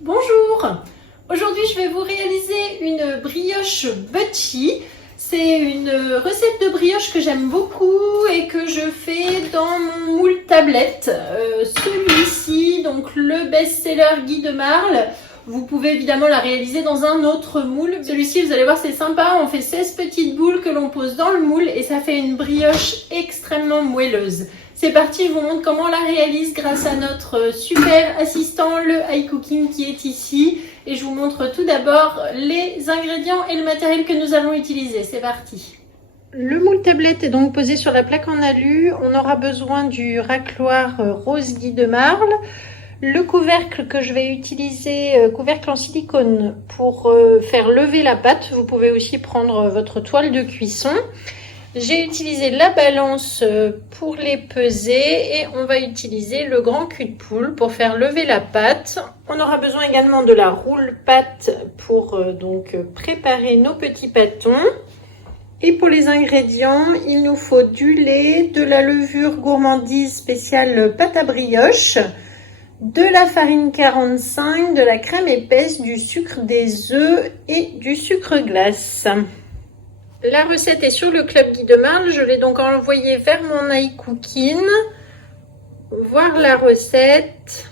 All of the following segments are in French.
Bonjour! Aujourd'hui, je vais vous réaliser une brioche Bucci. C'est une recette de brioche que j'aime beaucoup et que je fais dans mon moule tablette. Celui-ci, donc le best-seller Guy de Marle. Vous pouvez évidemment la réaliser dans un autre moule. Celui-ci, vous allez voir, c'est sympa. On fait 16 petites boules que l'on pose dans le moule et ça fait une brioche extrêmement moelleuse. C'est parti, je vous montre comment on la réalise grâce à notre super assistant, le iCooking qui est ici. Et je vous montre tout d'abord les ingrédients et le matériel que nous allons utiliser. C'est parti. Le moule tablette est donc posé sur la plaque en alu. On aura besoin du racloir rose Guy de Marle. Le couvercle que je vais utiliser, couvercle en silicone pour faire lever la pâte. Vous pouvez aussi prendre votre toile de cuisson. J'ai utilisé la balance pour les peser et on va utiliser le grand cul de poule pour faire lever la pâte. On aura besoin également de la roule-pâte pour donc préparer nos petits pâtons. Et pour les ingrédients, il nous faut du lait, de la levure gourmandise spéciale pâte à brioche, de la farine 45, de la crème épaisse, du sucre, des œufs et du sucre glace. La recette est sur le Club Guy de Marle, je l'ai donc envoyée vers mon iCooking. Voir la recette.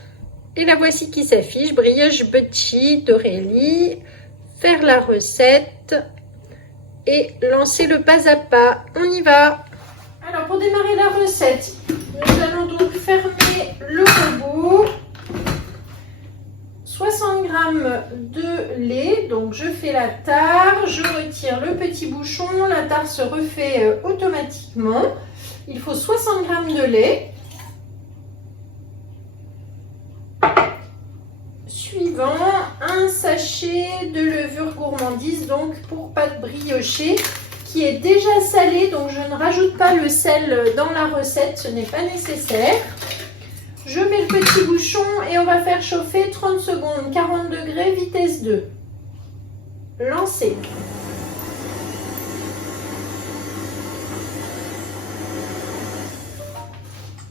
Et la voici qui s'affiche, brioche Bucci d'Aurélie. Faire la recette et lancer le pas à pas. On y va. Alors pour démarrer la recette, nous allons donc fermer le robot. 60 g de lait, donc je fais la tare, je retire le petit bouchon, la tare se refait automatiquement. Il faut 60 g de lait. Suivant, un sachet de levure gourmandise, donc pour pâte briochée, qui est déjà salée, donc je ne rajoute pas le sel dans la recette, ce n'est pas nécessaire. Je mets le petit bouchon et on va faire chauffer 30 secondes, 40 degrés, vitesse 2. Lancer.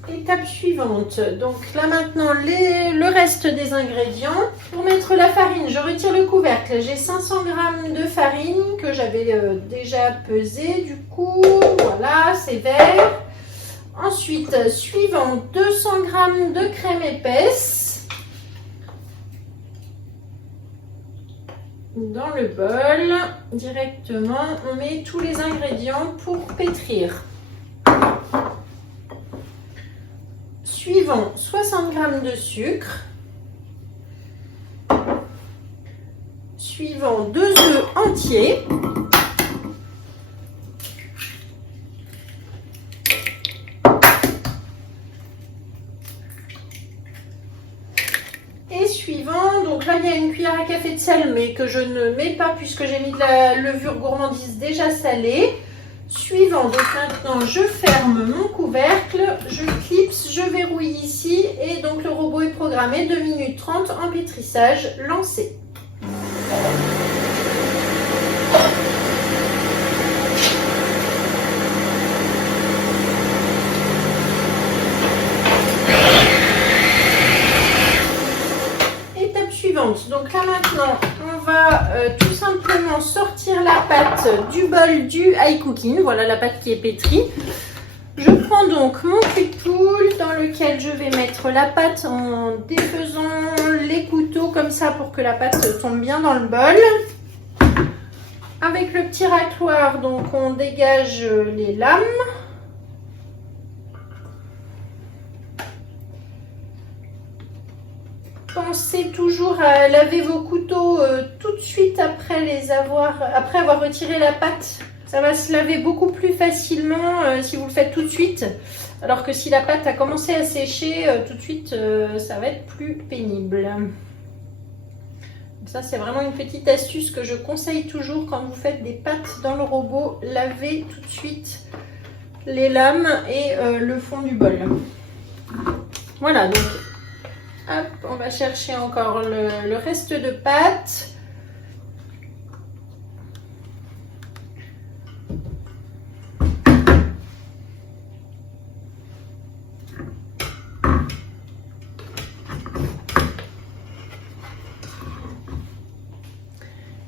Étape suivante. Donc là maintenant, le reste des ingrédients. Pour mettre la farine, je retire le couvercle. J'ai 500 g de farine que j'avais déjà pesé. Du coup, voilà, c'est vert. Ensuite, suivant, 200 g de crème épaisse dans le bol. Directement, on met tous les ingrédients pour pétrir. Suivant, 60 g de sucre. Suivant, 2 œufs entiers. Et suivant, donc là il y a une cuillère à café de sel mais que je ne mets pas puisque j'ai mis de la levure gourmandise déjà salée. Suivant, donc maintenant je ferme mon couvercle, je clipse, je verrouille ici et donc le robot est programmé 2 minutes 30 en pétrissage, lancé. Donc là maintenant, on va tout simplement sortir la pâte du bol du iCooking. Voilà la pâte qui est pétrie. Je prends donc mon cul de poule dans lequel je vais mettre la pâte en défaisant les couteaux comme ça pour que la pâte tombe bien dans le bol. Avec le petit racloir, donc on dégage les lames. Pensez toujours à laver vos couteaux tout de suite après avoir retiré la pâte. Ça va se laver beaucoup plus facilement si vous le faites tout de suite. Alors que si la pâte a commencé à sécher tout de suite, ça va être plus pénible. Donc ça, c'est vraiment une petite astuce que je conseille toujours quand vous faites des pâtes dans le robot. Lavez tout de suite les lames et le fond du bol. Voilà, donc hop, on va chercher encore le reste de pâte.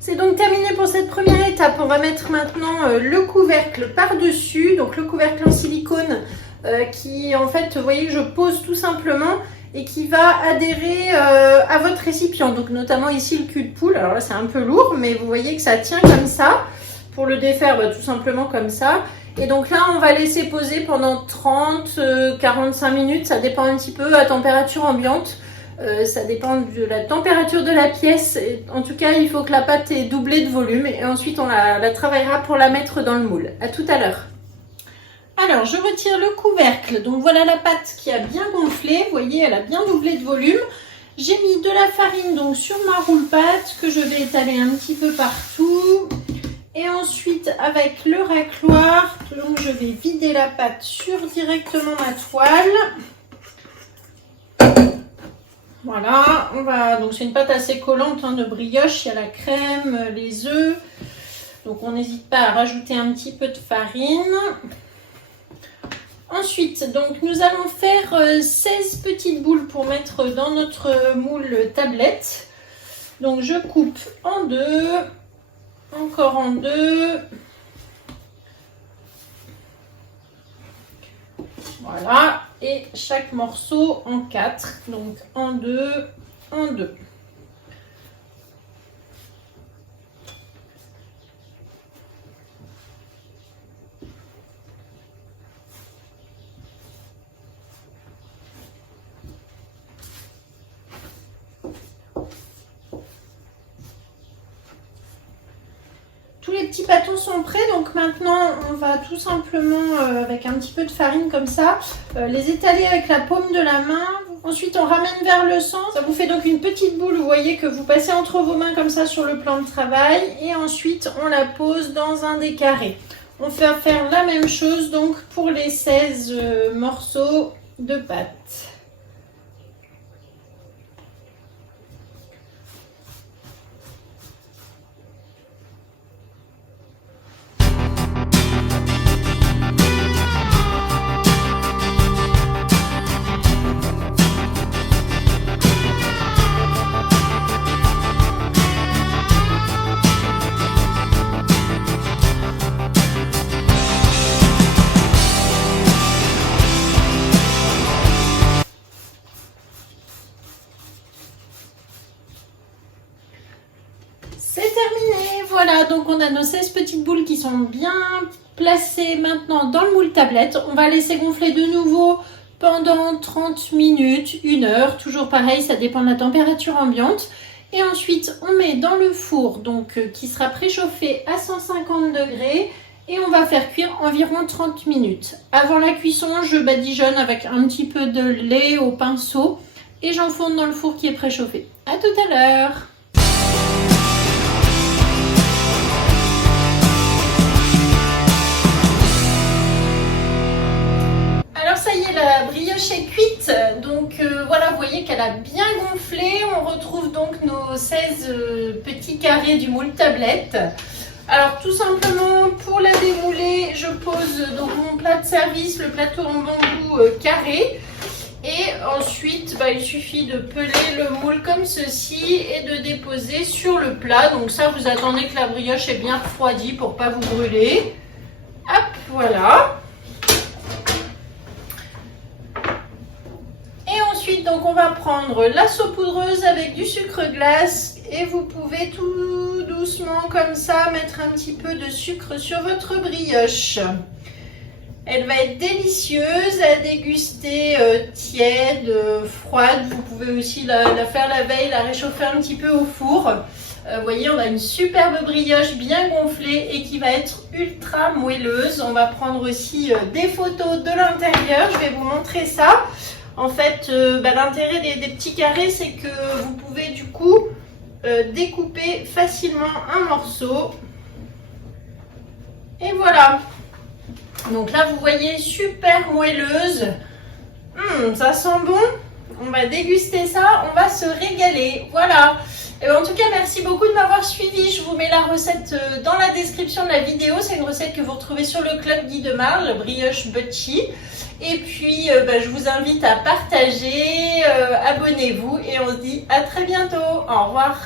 C'est donc terminé pour cette première étape. On va mettre maintenant le couvercle par-dessus, donc le couvercle en silicone qui en fait, vous voyez, je pose tout simplement et qui va adhérer à votre récipient. Donc notamment ici le cul de poule. Alors là c'est un peu lourd, mais vous voyez que ça tient comme ça. Pour le défaire, tout simplement comme ça. Et donc là, on va laisser poser pendant 30-45 minutes. Ça dépend un petit peu à température ambiante. Ça dépend de la température de la pièce. Et en tout cas, il faut que la pâte ait doublé de volume. Et ensuite, on la travaillera pour la mettre dans le moule. À tout à l'heure. Alors, je retire le couvercle. Donc voilà la pâte qui a bien gonflé. Vous voyez, elle a bien doublé de volume. J'ai mis de la farine donc sur ma roule-pâte que je vais étaler un petit peu partout. Et ensuite, avec le racloir, donc je vais vider la pâte sur directement ma toile. Voilà, donc c'est une pâte assez collante de brioche, il y a la crème, les œufs. Donc on n'hésite pas à rajouter un petit peu de farine. Ensuite, donc nous allons faire 16 petites boules pour mettre dans notre moule tablette. Donc je coupe en deux. Encore en deux. Voilà. Et chaque morceau en 4. Donc en deux, en deux. Tous les petits pâtons sont prêts, donc maintenant on va tout simplement, avec un petit peu de farine comme ça, les étaler avec la paume de la main. Ensuite on ramène vers le centre, ça vous fait donc une petite boule, vous voyez, que vous passez entre vos mains comme ça sur le plan de travail. Et ensuite on la pose dans un des carrés. On va faire la même chose donc pour les 16 morceaux de pâte. C'est terminé, voilà, donc on a nos 16 petites boules qui sont bien placées maintenant dans le moule tablette. On va laisser gonfler de nouveau pendant 30 minutes, 1 heure, toujours pareil, ça dépend de la température ambiante. Et ensuite, on met dans le four donc qui sera préchauffé à 150 degrés et on va faire cuire environ 30 minutes. Avant la cuisson, je badigeonne avec un petit peu de lait au pinceau et j'enfourne dans le four qui est préchauffé. À tout à l'heure. La brioche est cuite, donc voilà, vous voyez qu'elle a bien gonflé. On retrouve donc nos 16 petits carrés du moule tablette. Alors tout simplement, pour la démouler, je pose donc mon plat de service, le plateau en bambou carré. Et ensuite, il suffit de peler le moule comme ceci et de déposer sur le plat. Donc ça, vous attendez que la brioche est bien refroidie pour ne pas vous brûler. Hop, voilà. Ensuite, donc on va prendre la saupoudreuse avec du sucre glace et vous pouvez tout doucement comme ça mettre un petit peu de sucre sur votre brioche. Elle va être délicieuse à déguster tiède, froide. Vous pouvez aussi la faire la veille, la réchauffer un petit peu au four. Vous voyez, on a une superbe brioche bien gonflée et qui va être ultra moelleuse. On va prendre aussi des photos de l'intérieur. Je vais vous montrer ça. En fait, l'intérêt des petits carrés, c'est que vous pouvez du coup découper facilement un morceau. Et voilà. Donc là, vous voyez, super moelleuse. Ça sent bon. On va déguster ça, on va se régaler. Voilà. En tout cas, merci beaucoup de m'avoir suivi. Je vous mets la recette dans la description de la vidéo. C'est une recette que vous retrouvez sur le Club Guy de Marle, brioche Butchie. Et puis, je vous invite à partager, abonnez-vous et on se dit à très bientôt. Au revoir.